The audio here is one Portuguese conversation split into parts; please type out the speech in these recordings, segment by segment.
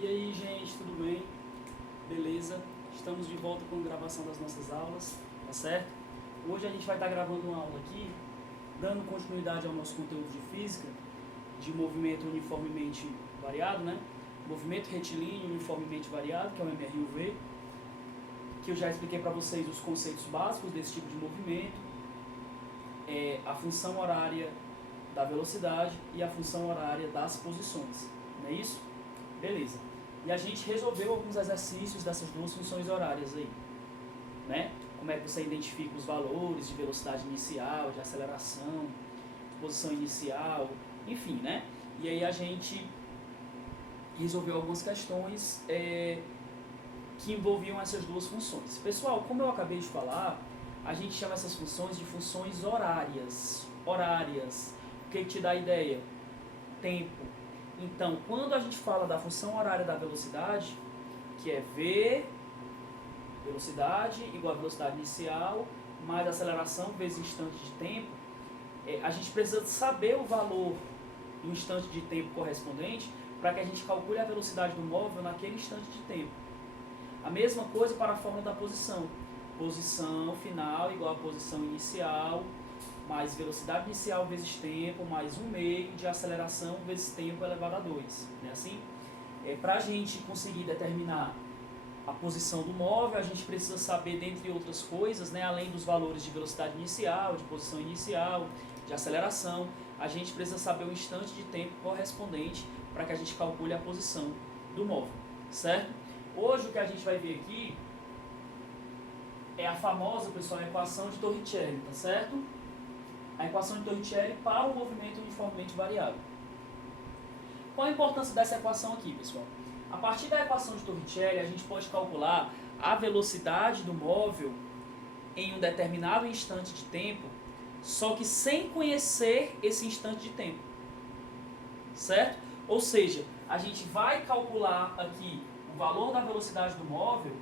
E aí, gente, tudo bem? Beleza? Estamos de volta com a gravação das nossas aulas, tá certo? Hoje a gente vai estar gravando uma aula aqui, dando continuidade ao nosso conteúdo de física, de movimento uniformemente variado, né? Movimento retilíneo uniformemente variado, que é o MRUV, que eu já expliquei para vocês os conceitos básicos desse tipo de movimento, a função horária da velocidade e a função horária das posições, não é isso? Beleza. E a gente resolveu alguns exercícios dessas duas funções horárias aí, né? Como é que você identifica os valores de velocidade inicial, de aceleração, de posição inicial, enfim, né? E aí a gente resolveu algumas questões que envolviam essas duas funções. Pessoal, como eu acabei de falar, a gente chama essas funções de funções horárias. Horárias. O que te dá a ideia? Tempo. Então, quando a gente fala da função horária da velocidade, que é V, velocidade igual a velocidade inicial, mais aceleração vezes instante de tempo, a gente precisa saber o valor do instante de tempo correspondente para que a gente calcule a velocidade do móvel naquele instante de tempo. A mesma coisa para a fórmula da posição. Posição final igual a posição inicial, mais velocidade inicial vezes tempo, mais 1 meio de aceleração vezes tempo elevado a 2. Não é assim? Para a gente conseguir determinar a posição do móvel, a gente precisa saber, dentre outras coisas, né, além dos valores de velocidade inicial, de posição inicial, de aceleração, a gente precisa saber o instante de tempo correspondente para que a gente calcule a posição do móvel, certo? Hoje o que a gente vai ver aqui é a famosa, pessoal, equação de Torricelli, tá certo? A equação de Torricelli para o movimento uniformemente variado. Qual a importância dessa equação aqui, pessoal? A partir da equação de Torricelli, a gente pode calcular a velocidade do móvel em um determinado instante de tempo, só que sem conhecer esse instante de tempo, certo? Ou seja, a gente vai calcular aqui o valor da velocidade do móvel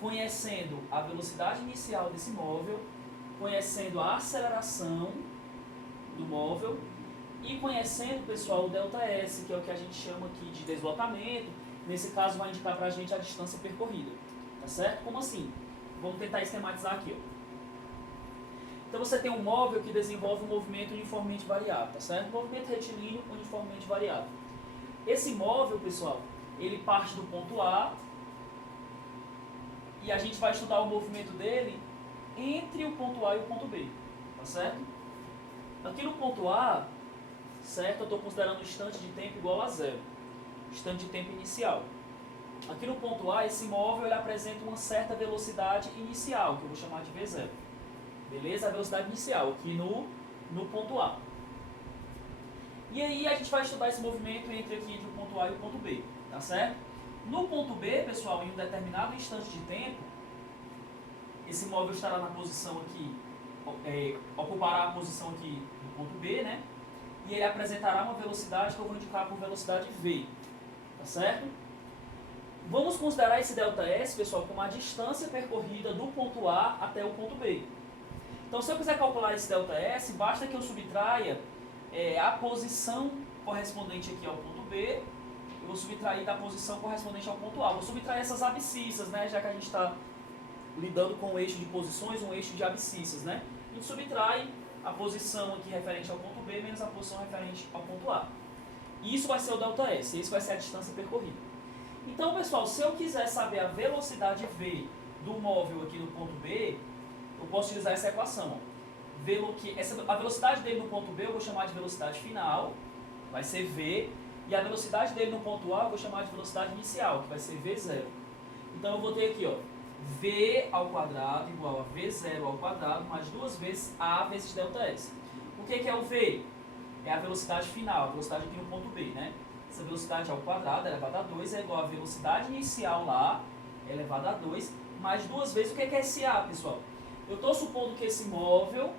conhecendo a velocidade inicial desse móvel, conhecendo a aceleração do móvel e conhecendo, pessoal, o ΔS, que é o que a gente chama aqui de deslocamento. Nesse caso vai indicar pra gente a distância percorrida, tá certo? Como assim? Vamos tentar esquematizar aqui, ó. Então você tem um móvel que desenvolve um movimento uniformemente variável, tá certo? Movimento retilíneo uniformemente variável. Esse móvel, pessoal, ele parte do ponto A e a gente vai estudar o movimento dele entre o ponto A e o ponto B, tá certo? Aqui no ponto A, certo, eu estou considerando o instante de tempo igual a 0, instante de tempo inicial. Aqui no ponto A, esse móvel ele apresenta uma certa velocidade inicial, que eu vou chamar de V0. Beleza? A velocidade inicial aqui no ponto A. E aí a gente vai estudar esse movimento entre o ponto A e o ponto B, tá certo? No ponto B, pessoal, em um determinado instante de tempo, esse móvel estará na posição aqui, ocupará a posição aqui do ponto B, né? E ele apresentará uma velocidade que eu vou indicar por velocidade V, tá certo? Vamos considerar esse ΔS, pessoal, como a distância percorrida do ponto A até o ponto B. Então, se eu quiser calcular esse ΔS, basta que eu subtraia a posição correspondente aqui ao ponto B, eu vou subtrair da posição correspondente ao ponto A. Vou subtrair essas abscissas, né, já que a gente está lidando com um eixo de posições, um eixo de abscissas, né? A gente subtrai a posição aqui referente ao ponto B menos a posição referente ao ponto A. E isso vai ser o ΔS, isso vai ser a distância percorrida. Então, pessoal, se eu quiser saber a velocidade V do móvel aqui no ponto B, eu posso utilizar essa equação. A velocidade dele no ponto B eu vou chamar de velocidade final, vai ser V, e a velocidade dele no ponto A eu vou chamar de velocidade inicial, que vai ser V0. Então eu vou ter aqui, ó, V ao quadrado igual a V0 ao quadrado mais 2 vezes A vezes ΔS. O que é o V? É a velocidade final, a velocidade aqui no ponto B, né? Essa velocidade ao quadrado elevado a 2 é igual a velocidade inicial lá, elevada a 2, mais 2 vezes. O que é esse A, pessoal? Eu estou supondo que esse móvel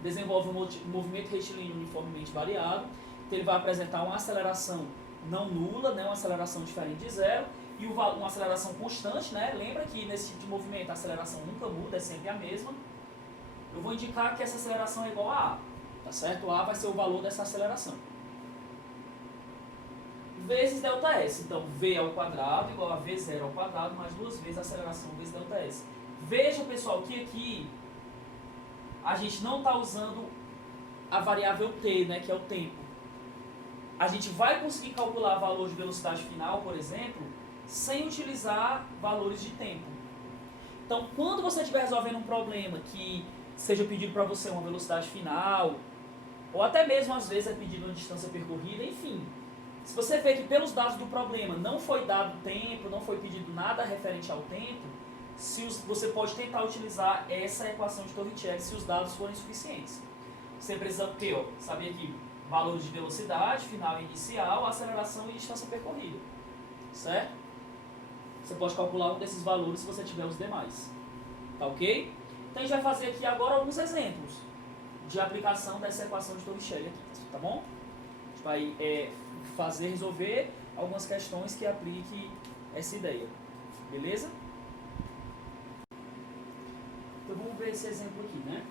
desenvolve um movimento retilíneo uniformemente variado, então ele vai apresentar uma aceleração não nula, né, uma aceleração diferente de zero, e uma aceleração constante, né? Lembra que nesse tipo de movimento a aceleração nunca muda, é sempre a mesma. Eu vou indicar que essa aceleração é igual a A, tá certo? A vai ser o valor dessa aceleração. vezes ΔS. Então, V ao quadrado igual a V0 ao quadrado mais 2 vezes a aceleração vezes ΔS. Veja, pessoal, que aqui a gente não está usando a variável t, né, que é o tempo. A gente vai conseguir calcular valor de velocidade final, por exemplo, sem utilizar valores de tempo. Então, quando você estiver resolvendo um problema que seja pedido para você uma velocidade final, ou até mesmo às vezes é pedido uma distância percorrida, enfim. Se você vê que pelos dados do problema não foi dado tempo, não foi pedido nada referente ao tempo, você pode tentar utilizar essa equação de Torricelli se os dados forem suficientes. Você precisa ter, ó, saber aqui valores de velocidade, final e inicial, aceleração e distância percorrida. Certo? Você pode calcular um desses valores se você tiver os demais. Tá ok? Então a gente vai fazer aqui agora alguns exemplos de aplicação dessa equação de Torricelli aqui, tá bom? A gente vai resolver algumas questões que apliquem essa ideia. Beleza? Então vamos ver esse exemplo aqui, né?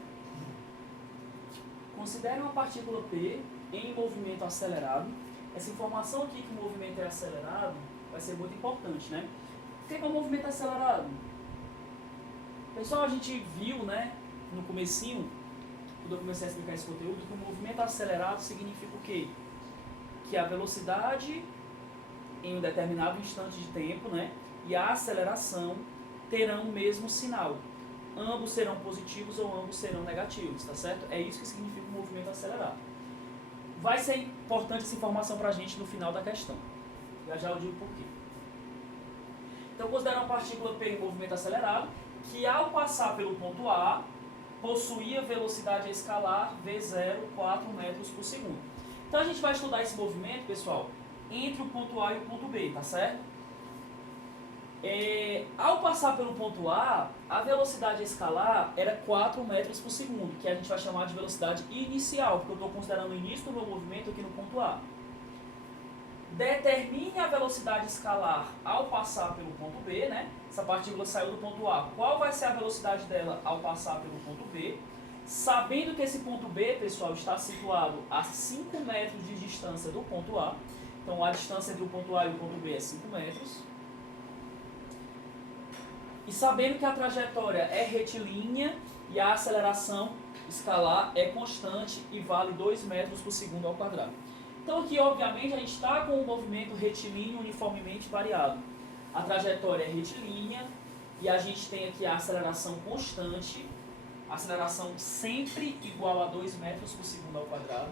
Considere uma partícula P em movimento acelerado. Essa informação aqui que o movimento é acelerado vai ser muito importante, né? O que é um movimento acelerado? Pessoal, a gente viu, né, no comecinho, quando eu comecei a explicar esse conteúdo, que o movimento acelerado significa o quê? Que a velocidade em um determinado instante de tempo, né, e a aceleração terão o mesmo sinal. Ambos serão positivos ou ambos serão negativos, tá certo? É isso que significa o movimento acelerado. Vai ser importante essa informação para a gente no final da questão. Já eu digo por quê. Então, considera uma partícula P em movimento acelerado, que ao passar pelo ponto A, possuía velocidade escalar V0, 4 metros por segundo. Então, a gente vai estudar esse movimento, pessoal, entre o ponto A e o ponto B, tá certo? Ao passar pelo ponto A, a velocidade escalar era 4 metros por segundo, que a gente vai chamar de velocidade inicial, porque eu estou considerando o início do meu movimento aqui no ponto A. Determine a velocidade escalar ao passar pelo ponto B, né? Essa partícula saiu do ponto A. Qual vai ser a velocidade dela ao passar pelo ponto B? Sabendo que esse ponto B, pessoal, está situado a 5 metros de distância do ponto A. Então, a distância entre o ponto A e o ponto B é 5 metros. E sabendo que a trajetória é retilínea e a aceleração escalar é constante e vale 2 metros por segundo ao quadrado. Então aqui, obviamente, a gente está com o movimento retilíneo uniformemente variado. A trajetória é retilínea e a gente tem aqui a aceleração constante, a aceleração sempre igual a 2 metros por segundo ao quadrado.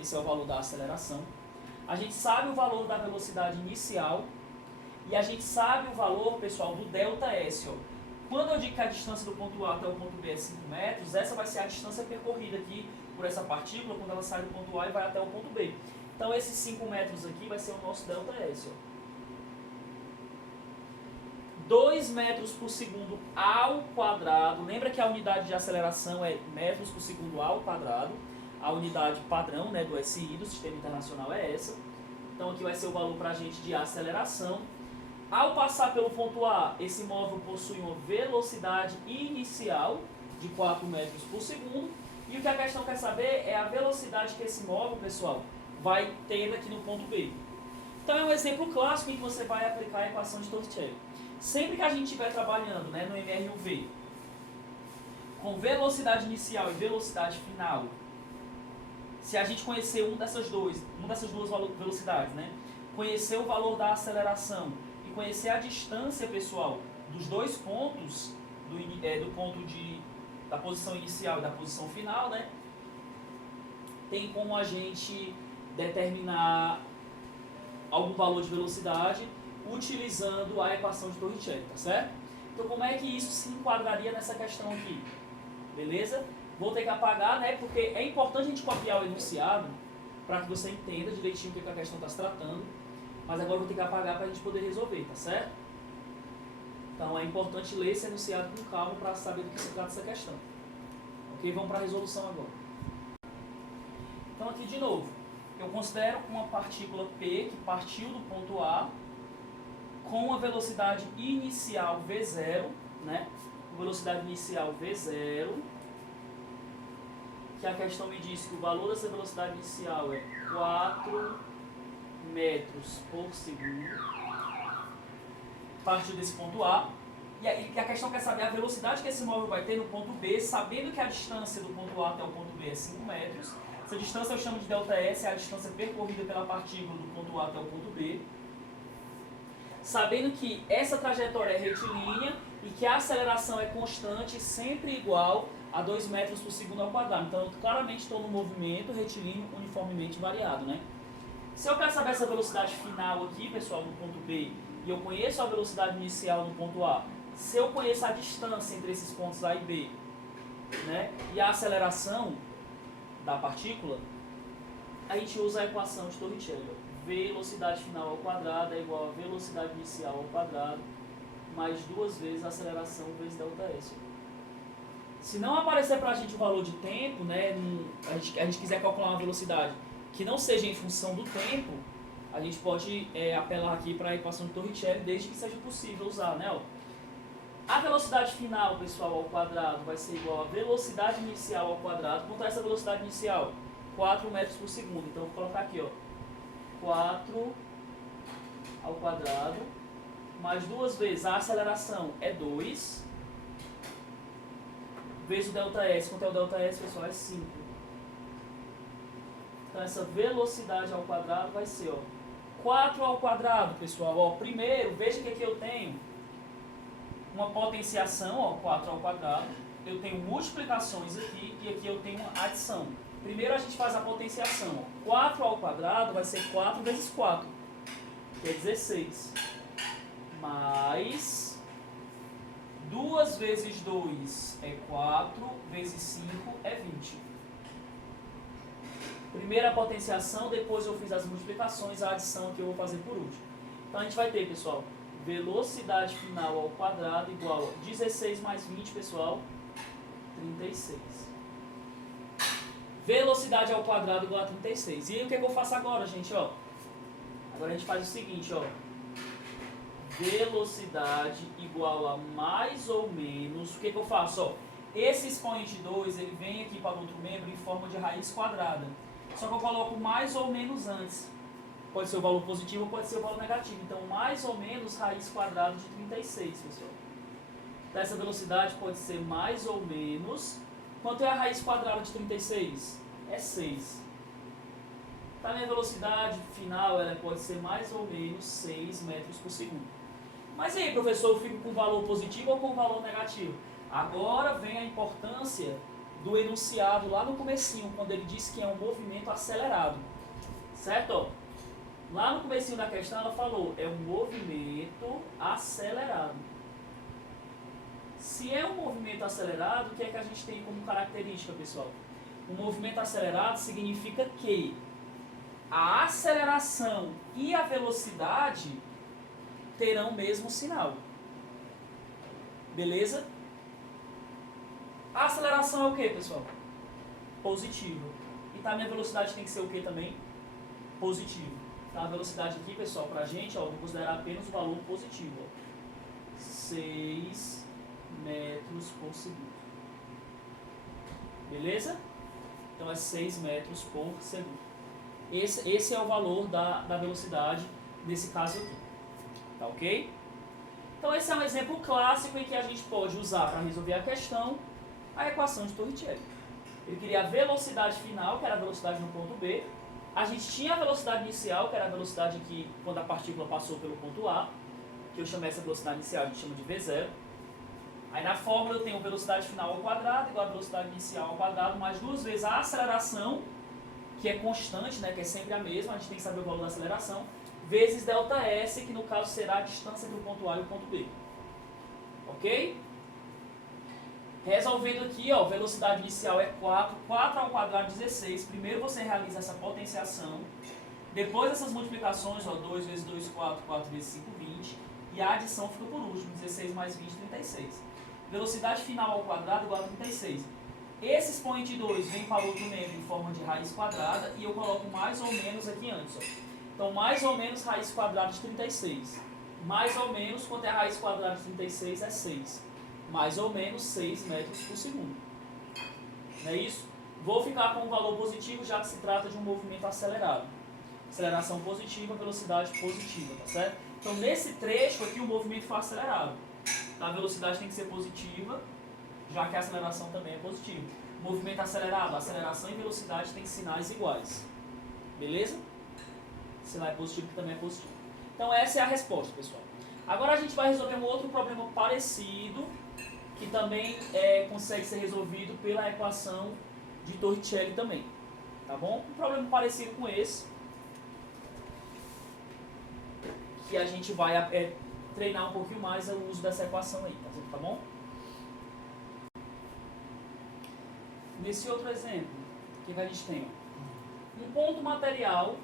Esse é o valor da aceleração. A gente sabe o valor da velocidade inicial e a gente sabe o valor, pessoal, do ΔS. Ó. Quando eu digo que a distância do ponto A até o ponto B é 5 metros, essa vai ser a distância percorrida aqui por essa partícula quando ela sai do ponto A e vai até o ponto B. Então, esses 5 metros aqui vai ser o nosso ΔS. 2 metros por segundo ao quadrado. Lembra que a unidade de aceleração é metros por segundo ao quadrado. A unidade padrão, né, do SI, do Sistema Internacional, é essa. Então, aqui vai ser o valor para a gente de aceleração. Ao passar pelo ponto A, esse móvel possui uma velocidade inicial de 4 metros por segundo. E o que a questão quer saber é a velocidade que esse móvel, pessoal, vai ter aqui no ponto B. Então é um exemplo clássico em que você vai aplicar a equação de Torricelli. Sempre que a gente estiver trabalhando, né, no MRUV com velocidade inicial e velocidade final, se a gente conhecer uma dessas duas velocidades, né, conhecer o valor da aceleração e conhecer a distância, pessoal, dos dois pontos, do ponto da posição inicial e da posição final, né, tem como a gente determinar algum valor de velocidade utilizando a equação de Torricelli, tá certo? Então, como é que isso se enquadraria nessa questão aqui? Beleza? Vou ter que apagar, né? Porque é importante a gente copiar o enunciado para que você entenda direitinho o que a questão está se tratando. Mas agora eu vou ter que apagar para a gente poder resolver, tá certo? Então, é importante ler esse enunciado com calma para saber do que se trata essa questão. Ok? Vamos para a resolução agora. Então, aqui de novo. Eu considero uma partícula P que partiu do ponto A com a velocidade inicial V0, né? Velocidade inicial V0, que a questão me diz que o valor dessa velocidade inicial é 4 metros por segundo. Partiu desse ponto A. E a questão quer saber a velocidade que esse móvel vai ter no ponto B, sabendo que a distância do ponto A até o ponto B é 5 metros. Essa distância eu chamo de ΔS, é a distância percorrida pela partícula do ponto A até o ponto B. Sabendo que essa trajetória é retilínea e que a aceleração é constante, sempre igual a 2 metros por segundo ao quadrado. Então, eu claramente estou no movimento retilíneo uniformemente variado, né? Se eu quero saber essa velocidade final aqui, pessoal, no ponto B, e eu conheço a velocidade inicial no ponto A, se eu conheço a distância entre esses pontos A e B, né, e a aceleração da partícula, a gente usa a equação de Torricelli. Velocidade final ao quadrado é igual a velocidade inicial ao quadrado mais 2 vezes a aceleração vezes ΔS. Se não aparecer para a gente o valor de tempo, né, a gente quiser calcular uma velocidade que não seja em função do tempo, a gente pode apelar aqui para a equação de Torricelli, desde que seja possível usar, né? Ó. A velocidade final, pessoal, ao quadrado vai ser igual a velocidade inicial ao quadrado. Quanto é essa velocidade inicial? 4 metros por segundo. Então, eu vou colocar aqui, ó, 4 ao quadrado, mais 2 vezes a aceleração é 2, vezes o ΔS. Quanto é o ΔS, pessoal? É 5. Então, essa velocidade ao quadrado vai ser, ó, 4 ao quadrado, pessoal. Ó, primeiro, veja que aqui eu tenho uma potenciação, ó, 4 ao quadrado. Eu tenho multiplicações aqui e aqui eu tenho uma adição. Primeiro a gente faz a potenciação. Ó. 4 ao quadrado vai ser 4 vezes 4, que é 16. Mais 2 vezes 2 é 4, vezes 5 é 20. Primeira potenciação, depois eu fiz as multiplicações, a adição que eu vou fazer por último. Então a gente vai ter, pessoal, velocidade final ao quadrado igual a 16 mais 20, pessoal, 36. Velocidade ao quadrado igual a 36. E aí o que, é que eu faço agora, gente? Ó? Agora a gente faz o seguinte, ó. Velocidade igual a mais ou menos, o que, que eu faço? Ó? Esse expoente 2, ele vem aqui para o outro membro em forma de raiz quadrada. Só que eu coloco mais ou menos antes. Pode ser o valor positivo ou pode ser o valor negativo. Então, mais ou menos raiz quadrada de 36, pessoal. Então, essa velocidade pode ser mais ou menos. Quanto é a raiz quadrada de 36? É 6. Então, a minha velocidade final ela pode ser mais ou menos 6 metros por segundo. Mas e aí, professor, eu fico com valor positivo ou com valor negativo? Agora vem a importância do enunciado lá no comecinho, quando ele diz que é um movimento acelerado. Certo? Lá no comecinho da questão ela falou, é um movimento acelerado. Se é um movimento acelerado, o que é que a gente tem como característica, pessoal? Um movimento acelerado significa que a aceleração e a velocidade terão o mesmo sinal. Beleza? A aceleração é o que, pessoal? Positivo. Então a minha velocidade tem que ser o que também? Positivo. Então a velocidade aqui, pessoal, pra gente, ó, vou considerar apenas o valor positivo. Ó. 6 metros por segundo. Beleza? Então é 6 metros por segundo. Esse é o valor da velocidade nesse caso aqui. Tá ok? Então esse é um exemplo clássico em que a gente pode usar para resolver a questão a equação de Torricelli. Ele queria a velocidade final, que era a velocidade no ponto B. A gente tinha a velocidade inicial, que era a velocidade que quando a partícula passou pelo ponto A, que eu chamei essa velocidade inicial, a gente chama de V0. Aí na fórmula eu tenho velocidade final ao quadrado, igual a velocidade inicial ao quadrado, mais 2 vezes a aceleração, que é constante, né, que é sempre a mesma, a gente tem que saber o valor da aceleração, vezes ΔS, que no caso será a distância entre o ponto A e o ponto B. Ok? Resolvendo aqui, ó, velocidade inicial é 4, 4 ao quadrado 16. Primeiro você realiza essa potenciação. Depois dessas multiplicações, ó, 2 vezes 2, 4, 4 vezes 5, 20. E a adição fica por último, 16 mais 20, 36. Velocidade final ao quadrado igual a 36. Esse expoente 2 vem para o outro membro em forma de raiz quadrada e eu coloco mais ou menos aqui antes. Ó. Então, mais ou menos raiz quadrada de 36. Mais ou menos, quanto é a raiz quadrada de 36? É 6. Mais ou menos 6 metros por segundo. Não é isso? Vou ficar com um valor positivo, já que se trata de um movimento acelerado. Aceleração positiva, velocidade positiva, tá certo? Então, nesse trecho aqui, o movimento foi acelerado. Tá? A velocidade tem que ser positiva, já que a aceleração também é positiva. Movimento acelerado, aceleração e velocidade têm sinais iguais. Beleza? Sinal é positivo que também é positivo. Então, essa é a resposta, pessoal. Agora a gente vai resolver um outro problema parecido, que também consegue ser resolvido pela equação de Torricelli também. Tá bom? Um problema parecido com esse, que a gente vai treinar um pouquinho mais o uso dessa equação aí, tá bom? Nesse outro exemplo, o que a gente tem? Um ponto material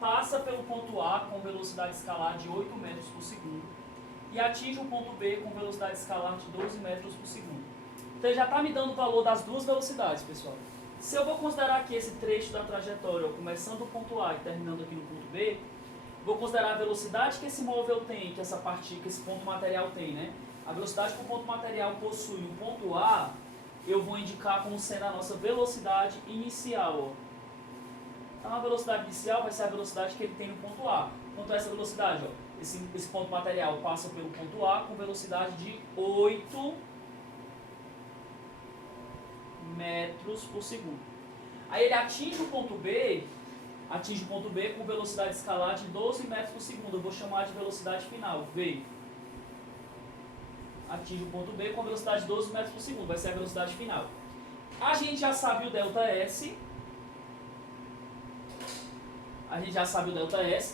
passa pelo ponto A com velocidade escalar de 8 metros por segundo e atinge o ponto B com velocidade escalar de 12 metros por segundo. Então, já está me dando o valor das duas velocidades, pessoal. Se eu vou considerar aqui esse trecho da trajetória, começando do ponto A e terminando aqui no ponto B, vou considerar a velocidade que esse móvel tem, que esse ponto material tem, né? A velocidade que o ponto material possui no ponto A, eu vou indicar como sendo a nossa velocidade inicial, ó. Então, a velocidade inicial vai ser a velocidade que ele tem no ponto A. Quanto é essa velocidade? Ó? Esse ponto material passa pelo ponto A com velocidade de 8 metros por segundo. Aí ele atinge o ponto B com velocidade escalar de 12 metros por segundo. Eu vou chamar de velocidade final, V. Atinge o ponto B com velocidade de 12 metros por segundo. Vai ser a velocidade final. A gente já sabe o ΔS.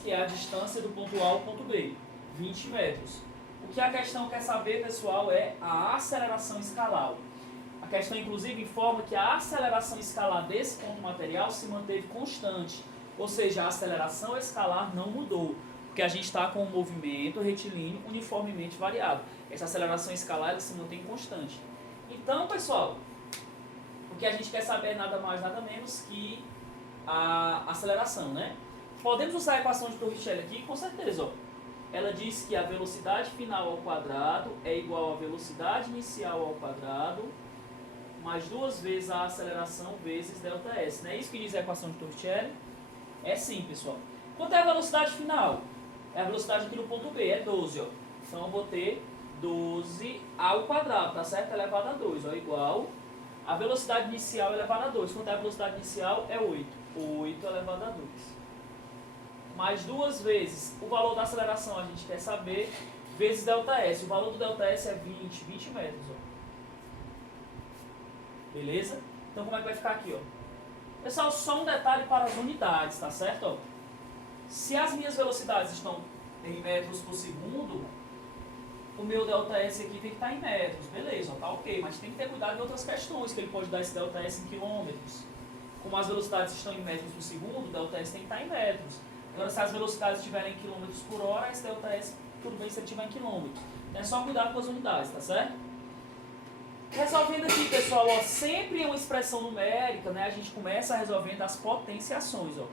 Que é a distância do ponto A ao ponto B, 20 metros. O que a questão quer saber, pessoal, é a aceleração escalar. A questão, inclusive, informa que a aceleração escalar desse ponto material se manteve constante. Ou seja, a aceleração escalar não mudou, porque a gente está com um movimento retilíneo uniformemente variado. Essa aceleração escalar ela se mantém constante. Então, pessoal, o que a gente quer saber é nada mais, nada menos que a aceleração, né? Podemos usar a equação de Torricelli aqui? Com certeza, ó. Ela diz que a velocidade final ao quadrado é igual à velocidade inicial ao quadrado mais 2 vezes a aceleração vezes ΔS. Não é isso que diz a equação de Torricelli? É sim, pessoal. Quanto é a velocidade final? É a velocidade aqui no ponto B, é 12, ó. Então eu vou ter 12 ao quadrado, tá certo? Elevado a 2, ó, igual a velocidade inicial elevada a 2. Quanto é a velocidade inicial? É 8. 8 elevado a 2. Mais 2 vezes o valor da aceleração, a gente quer saber, vezes ΔS. O valor do ΔS é 20 metros, ó. Beleza? Então como é que vai ficar aqui, ó? Pessoal, só um detalhe para as unidades, tá certo? Ó? Se as minhas velocidades estão em metros por segundo, o meu ΔS aqui tem que estar em metros, beleza, ó, tá ok, mas tem que ter cuidado em outras questões, que ele pode dar esse ΔS em quilômetros. Como as velocidades estão em metros por segundo, o ΔS tem que estar em metros. Agora, se as velocidades estiverem em quilômetros por hora, esse ΔS, tudo bem se ele estiver em quilômetros. Então é só cuidado com as unidades, tá certo? Resolvendo aqui, pessoal, ó, sempre é uma expressão numérica, né? A gente começa resolvendo as potenciações, ó.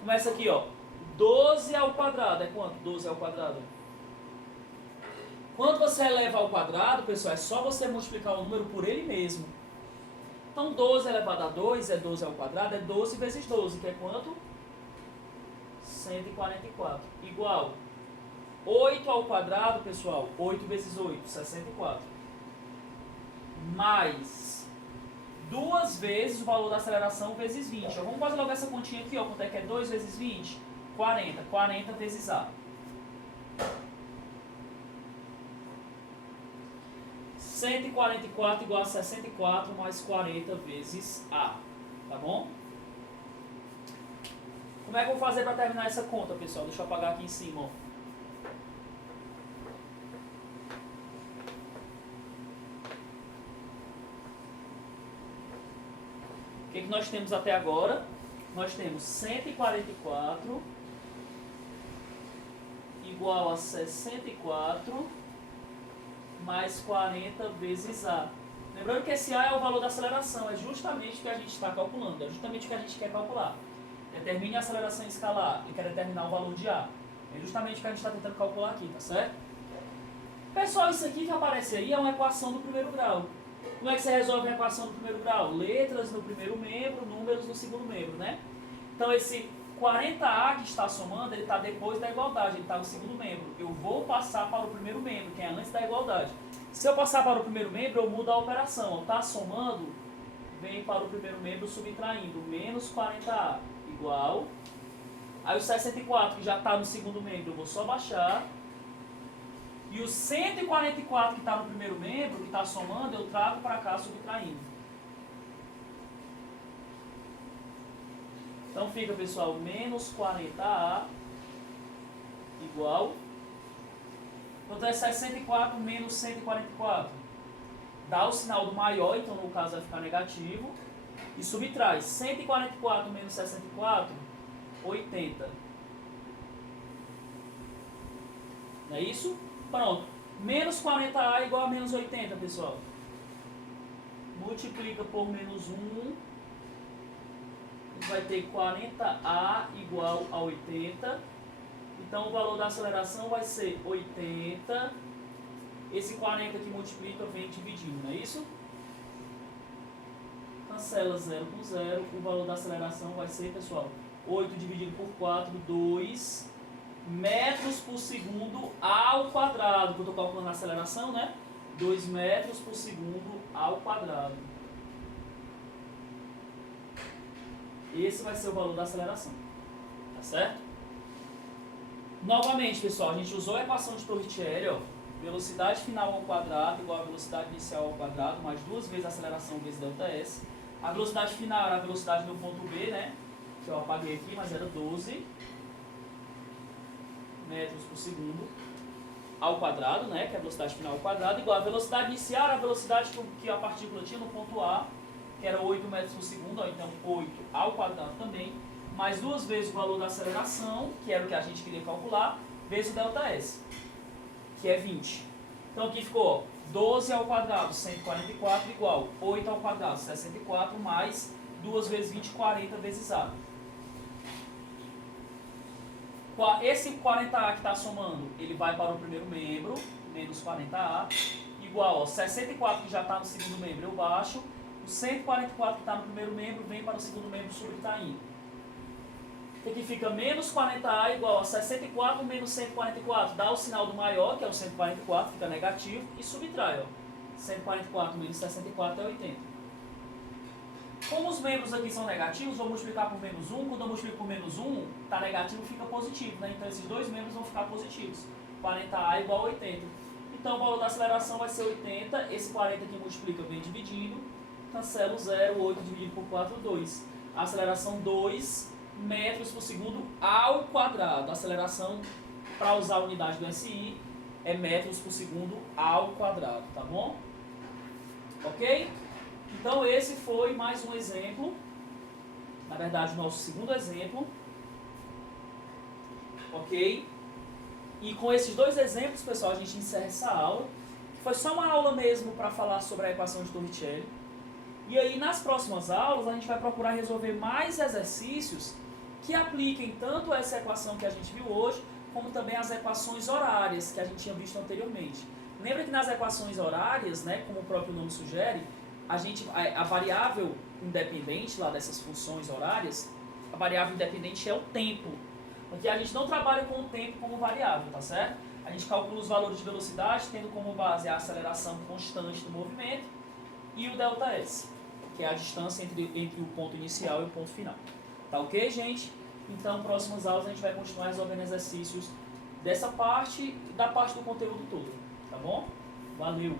Começa aqui, ó, 12 ao quadrado, é quanto? 12 ao quadrado. Quando você eleva ao quadrado, pessoal, é só você multiplicar o número por ele mesmo. Então, 12 elevado a 2 é 12 ao quadrado, é 12 vezes 12, que é quanto? 144. Igual 8 ao quadrado, pessoal, 8 vezes 8, 64. Mais 2 vezes o valor da aceleração vezes 20. Ó, vamos fazer logo essa continha aqui, ó, quanto é que é 2 vezes 20? 40. 40 vezes A. 144 igual a 64 mais 40 vezes A. Tá bom? Como é que eu vou fazer para terminar essa conta, pessoal? Deixa eu apagar aqui em cima, ó. O que nós temos até agora? Nós temos 144 igual a 64 mais 40 vezes A. Lembrando que esse A é o valor da aceleração, é justamente o que a gente está calculando, é justamente o que a gente quer calcular. Determine a aceleração escalar e quer determinar o valor de A. É justamente o que a gente está tentando calcular aqui, tá certo? Pessoal, isso aqui que aparece aí é uma equação do primeiro grau. Como é que você resolve a equação do primeiro grau? Letras no primeiro membro, números no segundo membro, né? Então esse 40A que está somando, ele está depois da igualdade, ele está no segundo membro. Eu vou passar para o primeiro membro, que é antes da igualdade. Se eu passar para o primeiro membro, eu mudo a operação. Está somando, vem para o primeiro membro subtraindo. Menos 40A igual. Aí o 64, que já está no segundo membro, eu vou só baixar. E o 144 que está no primeiro membro, que está somando, eu trago para cá subtraindo. Então fica, pessoal, menos 40A igual. Então é 64 menos 144. Dá o sinal do maior, então no caso vai ficar negativo. E subtrai 144 menos 64, 80. Não é isso? Pronto. Menos 40A igual a menos 80, pessoal. Multiplica por menos 1. A gente vai ter 40A igual a 80. Então o valor da aceleração vai ser 80. Esse 40 que multiplica vem dividindo, não é isso? Cancela 0 com 0. O valor da aceleração vai ser, pessoal, 8 dividido por 4, 2 metros por segundo ao quadrado. Que eu estou calculando a aceleração, né? 2 metros por segundo ao quadrado. Esse vai ser o valor da aceleração. Tá certo? Novamente, pessoal, a gente usou a equação de Torricelli, ó. Velocidade final ao quadrado igual a velocidade inicial ao quadrado, mais 2 vezes a aceleração vezes ΔS. A velocidade final era a velocidade no ponto B, né? Que eu apaguei aqui, mas era 12 metros por segundo ao quadrado, né? Que é a velocidade final ao quadrado, igual a velocidade inicial era a velocidade que a partícula tinha no ponto A, que era 8 metros por segundo, ó, então 8 ao quadrado também, mais 2 vezes o valor da aceleração, que era o que a gente queria calcular, vezes o ΔS, que é 20. Então aqui ficou, ó, 12 ao quadrado, 144, igual 8 ao quadrado, 64, mais 2 vezes 20, 40 vezes A. Esse 40A que está somando, ele vai para o primeiro membro, menos 40A, igual, ó, 64 que já está no segundo membro, eu baixo, o 144 que está no primeiro membro vem para o segundo membro subtraindo. Aqui fica menos 40A igual a 64 menos 144, dá o sinal do maior, que é o 144, fica negativo, e subtrai, ó, 144 menos 64 é 80. Como os membros aqui são negativos, vou multiplicar por menos 1. Quando eu multiplico por menos 1, está negativo, fica positivo, né? Então esses dois membros vão ficar positivos. 40A igual a 80. Então o valor da aceleração vai ser 80. Esse 40 que multiplica vem dividindo. Cancelo 0, 8 dividido por 4, 2. A aceleração 2 metros por segundo ao quadrado. A aceleração, para usar a unidade do SI, é metros por segundo ao quadrado, tá bom? Ok? Então esse foi mais um exemplo, na verdade o nosso segundo exemplo, ok? E com esses dois exemplos, pessoal, a gente encerra essa aula. Foi só uma aula mesmo para falar sobre a equação de Torricelli. E aí nas próximas aulas a gente vai procurar resolver mais exercícios que apliquem tanto essa equação que a gente viu hoje, como também as equações horárias que a gente tinha visto anteriormente. Lembra que nas equações horárias, né, como o próprio nome sugere, a variável independente lá dessas funções horárias, a variável independente é o tempo. Porque a gente não trabalha com o tempo como variável, tá certo? A gente calcula os valores de velocidade tendo como base a aceleração constante do movimento e o ΔS, que é a distância entre o ponto inicial e o ponto final. Tá ok, gente? Então, próximas aulas a gente vai continuar resolvendo exercícios dessa parte e da parte do conteúdo todo. Tá bom? Valeu!